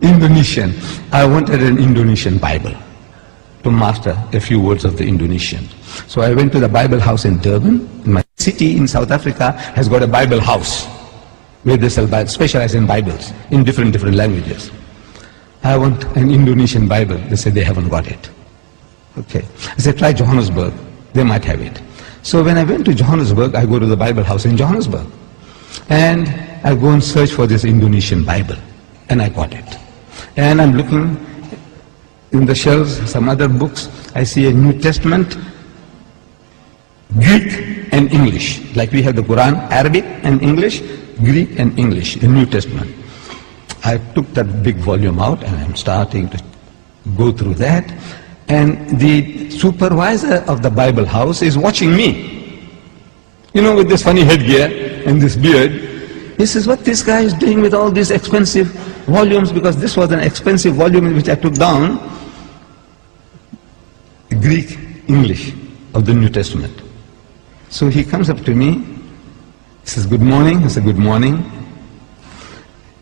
Indonesian. I wanted an Indonesian Bible to master a few words of the Indonesian. So I went to the Bible house in Durban. My city in South Africa has got a Bible house where they specialize in Bibles in different languages. I want an Indonesian Bible. They said they haven't got it. Okay. I said, try Johannesburg. They might have it. So when I went to Johannesburg, I go to the Bible house in Johannesburg. And I go and search for this Indonesian Bible. And I got it. And I'm looking in the shelves, some other books. I see a New Testament, Greek and English. Like we have the Quran, Arabic and English, Greek and English, the New Testament. I took that big volume out and I'm starting to go through that. And the supervisor of the Bible house is watching me. You know, with this funny headgear and this beard. He says, what this guy is doing with all these expensive volumes, because this was an expensive volume which I took down, Greek, English of the New Testament. So he comes up to me, he says, good morning. I said, good morning.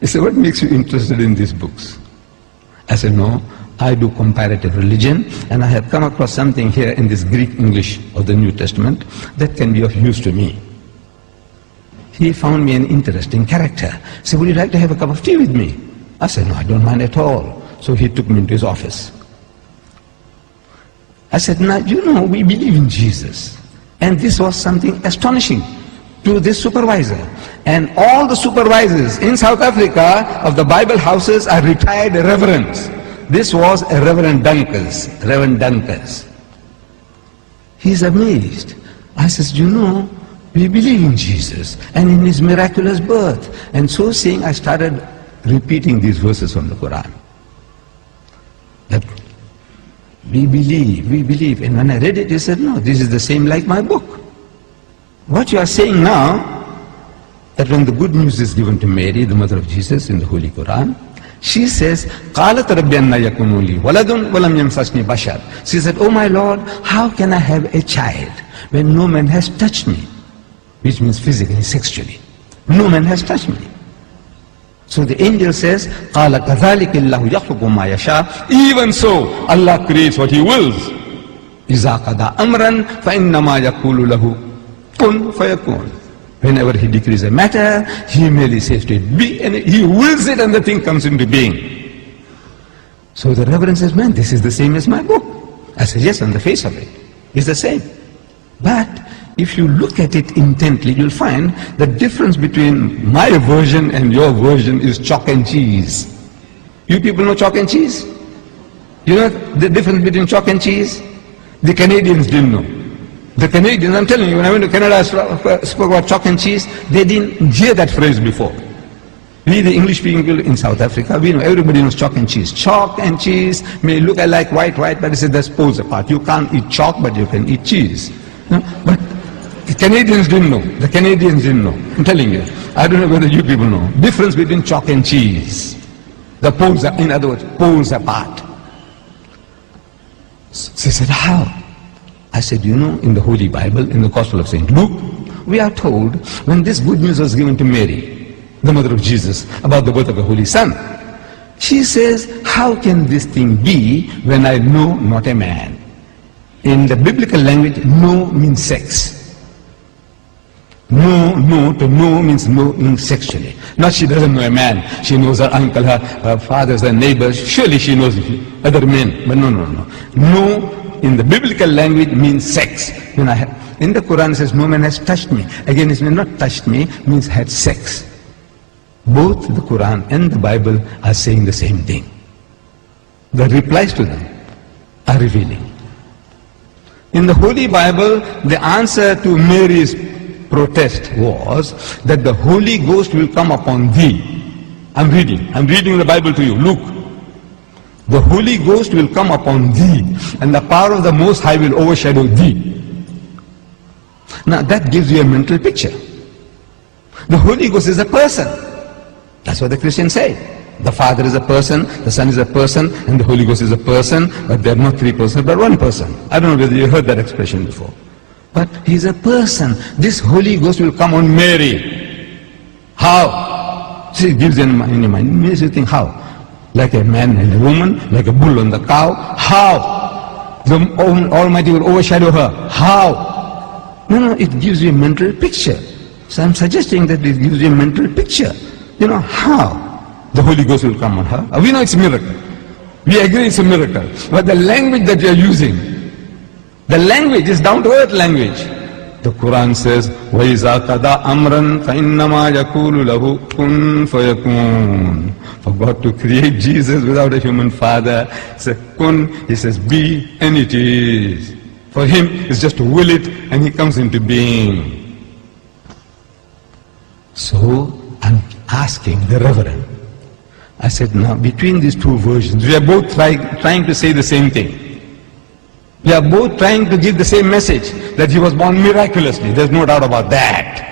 He said, what makes you interested in these books? I said, no, I do comparative religion, and I have come across something here in this Greek English of the New Testament that can be of use to me. He found me an interesting character. He said, would you like to have a cup of tea with me? I said, no, I don't mind at all. So he took me into his office. I said, now, you know, we believe in Jesus. And this was something astonishing to this supervisor. And all the supervisors in South Africa of the Bible houses are retired reverends. This was a Reverend Dunkers. He's amazed. I says, you know, we believe in Jesus and in his miraculous birth. And so saying, I started repeating these verses from the Quran. That we believe. And when I read it, he said, no, this is the same like my book. What you are saying now, that when the good news is given to Mary, the mother of Jesus, in the Holy Quran, she says, قَالَتْ رَبِّ أَنَّ يَكُونُ لِي وَلَدٌ وَلَمْ يَمْسَسْنِي بَشَرٌ. She said, oh my Lord, how can I have a child when no man has touched me? Which means physically, sexually. No man has touched me. So the angel says, قَالَ كَذَلِكِ اللَّهُ يَخْلُقُ مَا يَشَاءُ. Even so, Allah creates what He wills. إِذَا قَضَى أَمْرًا فَإِنَّمَا يَقُولُ لَهُ كُن فَيَكُونُ. Whenever He decrees a matter, He merely says to it, be, and He wills it and the thing comes into being. So the Reverend says, man, this is the same as my book. I said, yes, on the face of it, it's the same. But if you look at it intently, you'll find the difference between my version and your version is chalk and cheese. You people know chalk and cheese? You know the difference between chalk and cheese? The Canadians didn't know. The Canadians, I'm telling you, when I went to Canada, I spoke about chalk and cheese. They didn't hear that phrase before. We, the English people in South Africa, we know, everybody knows chalk and cheese. Chalk and cheese may look like white, but it's that's poles apart. You can't eat chalk, but you can eat cheese. No? But the Canadians didn't know. The Canadians didn't know. I'm telling you. I don't know whether you people know. Difference between chalk and cheese. The poles are, in other words, poles apart. She said, how? I said, you know, in the Holy Bible, in the Gospel of St. Luke, we are told when this good news was given to Mary, the mother of Jesus, about the birth of the Holy Son, she says, how can this thing be when I know not a man? In the biblical language, no means sex. No to know means knowing sexually. Not she doesn't know a man. She knows her uncle, her fathers, her neighbors. Surely she knows other men. But no. No in the biblical language means sex. In the Quran it says, no man has touched me. Again, it means not touched me, means had sex. Both the Quran and the Bible are saying the same thing. The replies to them are revealing. In the Holy Bible, the answer to Mary's protest was that the Holy Ghost will come upon thee. I'm reading the Bible to you. Luke. The Holy Ghost will come upon thee, and the power of the Most High will overshadow thee. Now that gives you a mental picture. The Holy Ghost is a person. That's what the Christians say. The Father is a person, the Son is a person, and the Holy Ghost is a person, but they're not three persons, but one person. I don't know whether you heard that expression before. But He's a person. This Holy Ghost will come on Mary. How? See, it gives you in your mind. Makes you think, how? Like a man and a woman, like a bull and the cow. How? The Almighty will overshadow her. How? No, it gives you a mental picture. So I'm suggesting that it gives you a mental picture. How? The Holy Ghost will come on her. We know it's a miracle. We agree it's a miracle. But the language that you are using, the language is down to earth language. The Quran says, وَإِذَا قَضَى أَمْرًا فَإِنَّمَا يَقُولُ لَهُ كُن فَيَكُونُ. For God to create Jesus without a human father, he says, kun, he says, be, and it is. For him, it's just to will it, and he comes into being. So, I'm asking the Reverend, I said, now between these two versions, we are both trying to say the same thing. We are both trying to give the same message, that he was born miraculously. There's no doubt about that.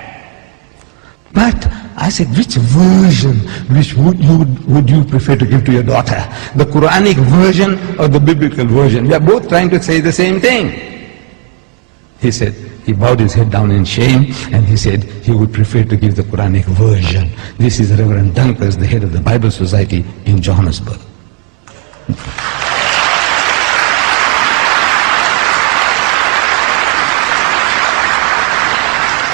But I said, which version would you prefer to give to your daughter? The Quranic version or the biblical version? We are both trying to say the same thing. He said, he bowed his head down in shame, and he said he would prefer to give the Quranic version. This is Reverend Dunkers, the head of the Bible Society in Johannesburg.